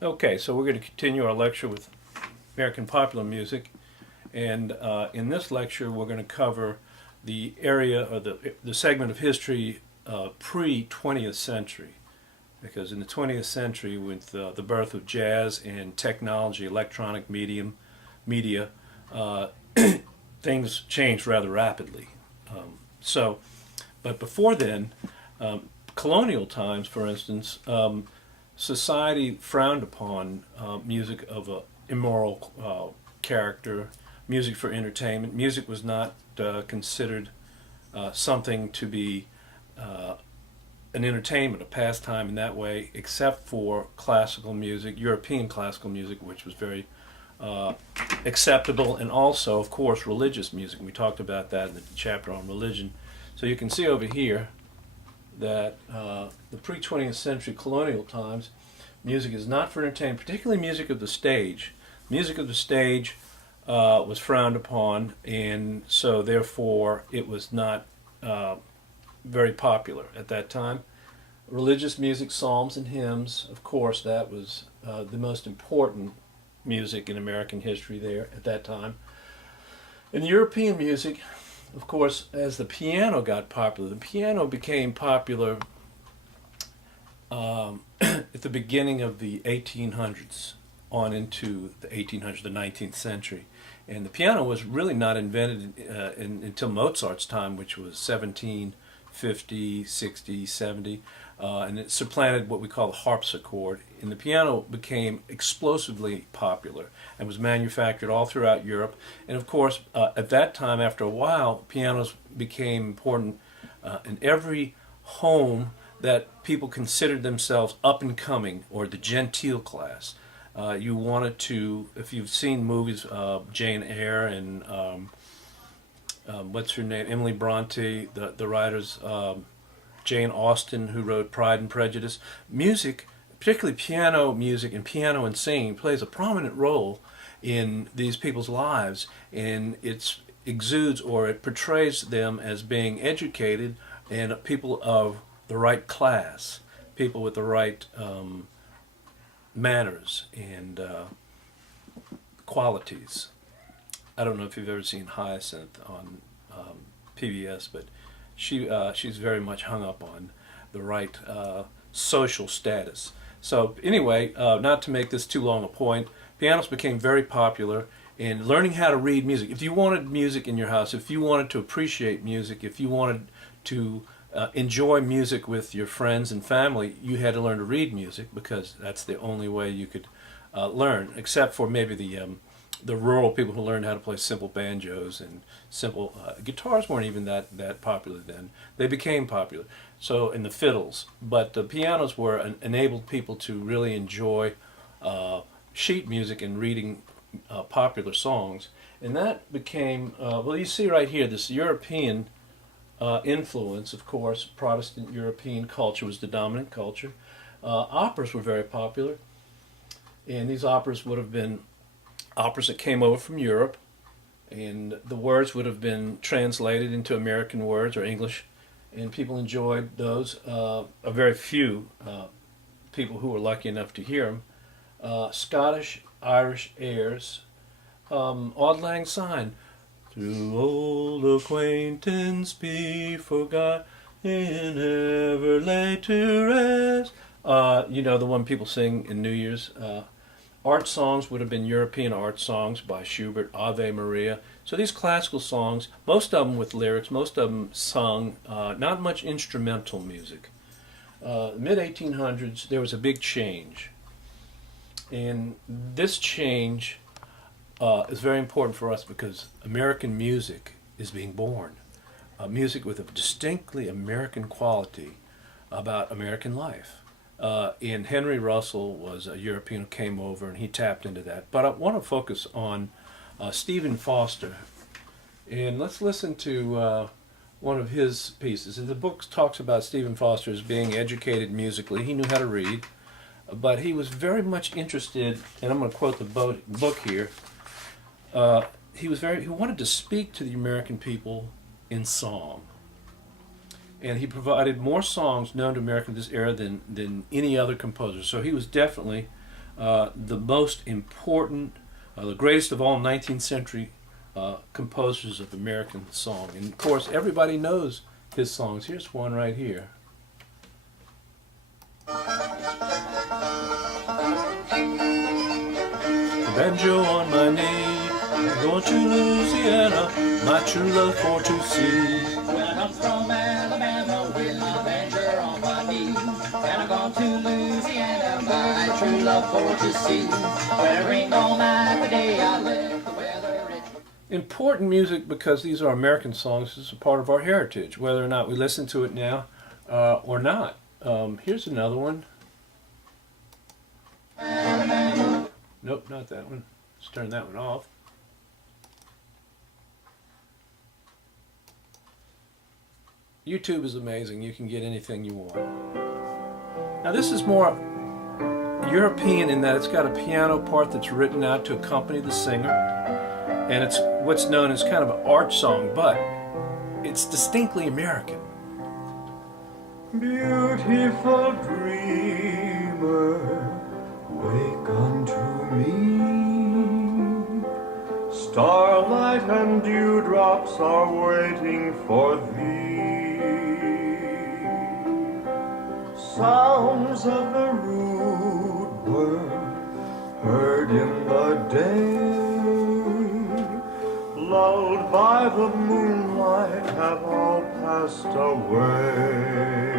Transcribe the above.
Okay, so we're going to continue our lecture with American popular music, and in this lecture we're going to cover the area or the segment of history pre-20th century, because in the 20th century, with the birth of jazz and technology, electronic media, uh, things changed rather rapidly. But before then, colonial times, for instance, society frowned upon music of a immoral character, music for entertainment. Music was not considered something to be an entertainment, a pastime in that way, except for classical music, European classical music, which was very acceptable, and also, of course, religious music. We talked about that in the chapter on religion. So you can see over here that the pre-20th century colonial times, music is not for entertainment, particularly music of the stage. Music of the stage was frowned upon, and so therefore it was not very popular at that time. Religious music, psalms and hymns, of course, that was the most important music in American history there at that time. In European music, of course, as the piano got popular, the piano became popular at the beginning of the 1800s on into the 1800s, the 19th century. And the piano was really not invented until Mozart's time, which was 1750, 60, 70, and it supplanted what we call the harpsichord. And the piano became explosively popular and was manufactured all throughout Europe. And of course, at that time, after a while, pianos became important in every home that people considered themselves up and coming, or the genteel class. You wanted to, if you've seen movies, Jane Eyre and what's her name, Emily Bronte, the writers, Jane Austen, who wrote Pride and Prejudice. Music, particularly piano music and piano and singing, plays a prominent role in these people's lives, and it exudes, or it portrays them as being educated and people of the right class, people with the right manners and qualities. I don't know if you've ever seen Hyacinth on PBS, but she's very much hung up on the right social status. So anyway, not to make this too long a point, pianos became very popular in learning how to read music. If you wanted music in your house, if you wanted to appreciate music, if you wanted to enjoy music with your friends and family, you had to learn to read music, because that's the only way you could learn, except for maybe the rural people who learned how to play simple banjos and simple guitars weren't even that popular then. They became popular. So, in the fiddles, but the pianos were enabled people to really enjoy sheet music and reading popular songs, and that became well. You see right here, this European influence, of course. Protestant European culture was the dominant culture. Operas were very popular, and these operas would have been operas that came over from Europe, and the words would have been translated into American words or English, and people enjoyed those. A very few people who were lucky enough to hear them. Scottish, Irish airs. Auld Lang Syne. "To old acquaintance be forgot, and ever laid to rest." You know, the one people sing in New Year's. Art songs would have been European art songs by Schubert, Ave Maria. So these classical songs, most of them with lyrics, most of them sung, not much instrumental music. Mid-1800s, there was a big change. And this change is very important for us, because American music is being born. Music with a distinctly American quality about American life. And Henry Russell was a European who came over, and he tapped into that. But I want to focus on Stephen Foster. And let's listen to one of his pieces. The book talks about Stephen Foster as being educated musically. He knew how to read, but he was very much interested, and I'm going to quote the book here. He wanted to speak to the American people in song. And he provided more songs known to Americans of this era than any other composer. So he was definitely the most important, the greatest of all 19th century composers of American song. And of course, everybody knows his songs. Here's one right here. The banjo on my knee, I'm going to Louisiana, my true love for to see. Well, I come from Alabama with my banjo on my knee, and I'm going to Louisiana, my true love for to see. Well, it rained all night the day I left, the weather rich. Important music because these are American songs. It's a part of our heritage, whether or not we listen to it now or not. Here's another one. Nope, not that one. Let's turn that one off. YouTube is amazing. You can get anything you want. Now this is more European in that it's got a piano part that's written out to accompany the singer, and it's what's known as kind of an art song, but it's distinctly American. Beautiful dreamer, wake unto me. Starlight and dewdrops are waiting for thee. Sounds of the rude world heard in the day, lulled by the moonlight, have all passed away.